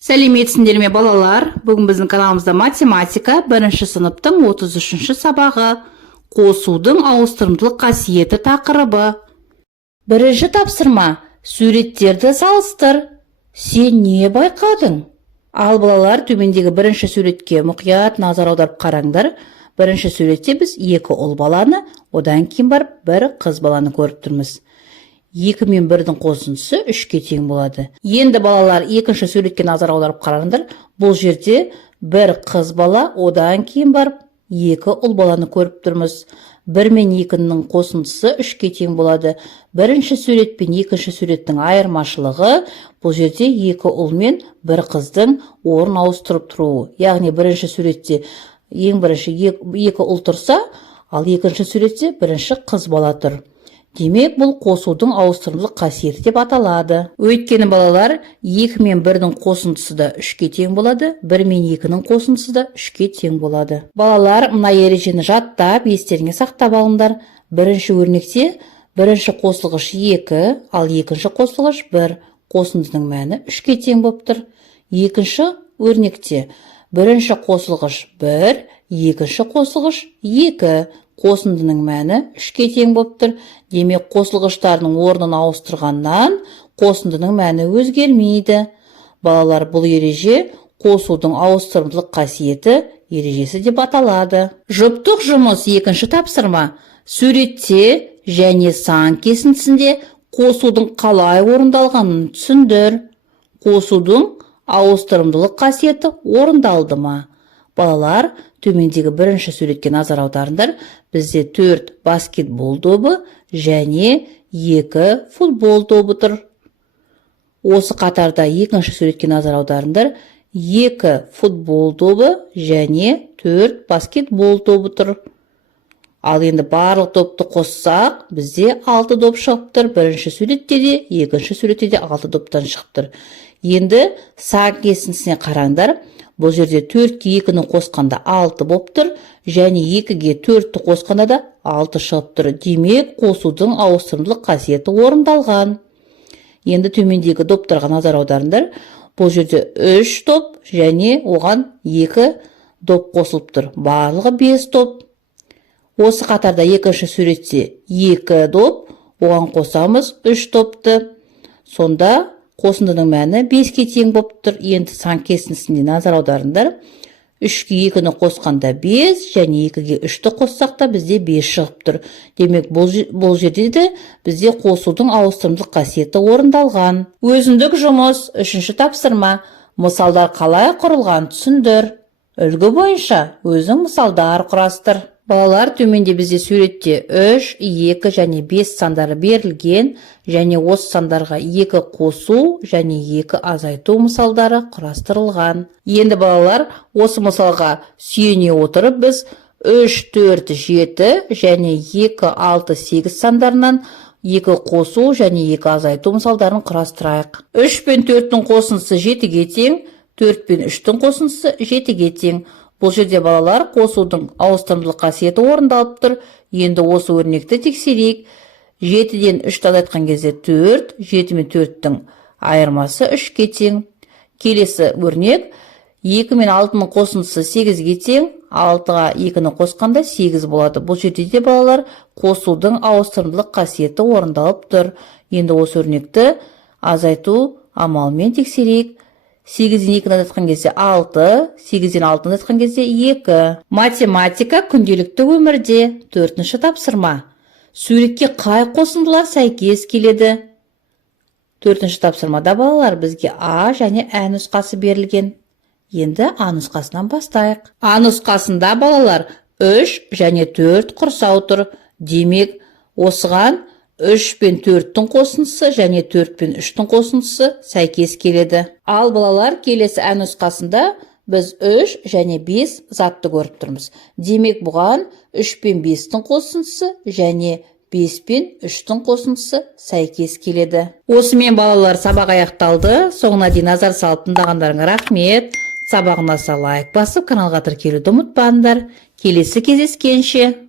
Сәлеметсіңдер ме балалар? Бүгін біздің каналымызда математика 1 сыныптың 33 сабағы қосудың ауыстырымдылық қасиеті тақырыбы. Бірінші тапсырма: суреттерді салыстыр. Сен не байқадың? Ал балалар, төмендегі бірінші суретке мұқият назар аударып қараңдар. Бірінші суретте біз екі ұл баланы, одан кейін барып бір қыз баланы көріп тұрмыз. 2 мен 1-дің қосындысы 3-ке тең болады. Енді балалар, екінші суретке назар аударып қараңдар. Бұл жерде бір қыз бала, одан кейін барып 2 ұл баланы көріп тұрмыз. 1 мен 2-ның қосындысы 3-ке тең болады. Бірінші сурет пен екінші суреттің айырмашылығы бұл жерде 2 ұл мен 1 қыздың орын ауыстырып тұруы. Яғни бірінші суретте ең бірінші 2 ұл тұрса, ал екінші суретте бірінші қыз бала тұр. Демек, бұл қосудың ауыстырымдылық қасиеті деп аталады. Өйткені балалар, 2 мен 1-дің қосындысы да 3-ке тең болады, 1 мен 2-ның қосындысы да 3-ке тең болады. Балалар, мына ережені жаттап, естеріңе сақтап алыңдар. Бірінші өрнекте бірінші қосылғыш 2, ал екінші қосылғыш 1. Қосындының мәні 3-ке тең болып тұр. Екінші өрнекте бірінші қосылғыш 1, екінші қосылғыш 2. Қосындының мәні 3-ке тең болып тұр. Демек, қосылғыштарының орнын ауыстырғаннан қосындының мәні өзгермейді. Балалар, бұл ереже қосудың ауыстырымдылық қасиеті ережесі деп аталады. Жұптық жұмыс екінші тапсырма: суретте және сан кесіндісінде қосудың қалай орындалғанын түсіндір. Қосудың ауыстырымдылық қасиеті орындалды ма? Балалар, төмендегі бірінші суретке назар аударыңдар. Бізде 4 баскетбол добы және 2 футбол добы тұр. Осы қатарда екінші суретке назар аударыңдар. 2 футбол добы және 4 баскетбол добы тұр. Ал енді барлық допты қоссақ, бізде 6 доп шығып тұр. Бірінші суретте де, екінші суретте де 6 доптан шығып тұр. Енді сан кесіндісіне қараңдар. Бұл жерде 4-ке 2-ні қосқанда 6 болып тұр, және 2-ге 4-ті қосқанда да 6 шығып тұр. Демек, қосудың ауыстырымдылық қасиеті орындалған. Енді төмендегі доптарға назар аударыңдар. Бұл жерде 3 доп және оған 2 доп қосылып тұр. Барлығы 5 доп. Осы қатарда екінші суретте 2 доп, оған қосамыз 3 допты. Сонда қосындының мәні 5-ке тең болып тұр. Енді сан кесіндісіне назар аударыңдар. 3-ке 2-ні қосқанда 5 және 2-ге 3-ті қоссақ та бізде 5 шығып тұр. Демек, бұл жерде де бізде қосудың ауыстырымдылық қасиеті орындалған. Өзіндік жұмыс үшінші тапсырма: мысалдар қалай құрылған түсіндір. Үлгі бойынша өзің мысалдар құрастыр. Балалар, төменде бізде суретте 3, 2 және 5 сандары берілген, және осы сандарға 2 қосу және 2 азайту мысалдары құрастырылған. Енді балалар, осы мысалға сүйене отырып біз 3, 4, 7 және 2, 6, 8 сандарынан 2 қосу және 2 азайту мысалдарын құрастырайық. 3 пен 4-тің қосындысы 7-ге тең, 4 пен 3-тің қосындысы 7-ге тең. Бұл жерде балалар, қосудың ауыстырымдылық қасиеті орындалып тұр. Енді осы өрнекті тексерейік. 7-ден 3-ті азайтқан кезде 4, 7 мен 4-тің айырмасы 3-ке тең. Келесі өрнек: 2 мен 6-ның қосындысы 8-ге тең, 6-ға 2-ні қосқанда 8 болады. Бұл жерде де балалар, қосудың ауыстырымдылық қасиеті орындалып тұр. Енді осы өрнекті азайту амалымен тексерейік. 8-ден 2-ні азайтқан кезде 6, 8-ден 6-ны азайтқан кезде 2. Математика күнделікті өмірде. 4-ші тапсырма: суретке қай қосындылар сәйкес келеді? 4-ші тапсырмада балалар, бізге А және Ә нұсқасы берілген. Енді А нұсқасынан бастайық. А нұсқасында балалар 3 және 4 құрсау тұр. Демек, осыған 3 пен 4-тің қосындысы және 4 пен 3-тің қосындысы сәйкес келеді. Ал балалар, келесі Ә нұсқасында біз 3 және 5 затты көріп тұрмыз. Демек, бұған 3 пен 5-тің қосындысы және 5 пен 3-тің қосындысы сәйкес келеді. Осымен балалар, сабақ аяқталды. Соңына дейін назар салып тыңдағандарыңа рахмет. Сабағына лайк басып, каналға тіркелуді ұмытпаңдар. Келесі кездескенше.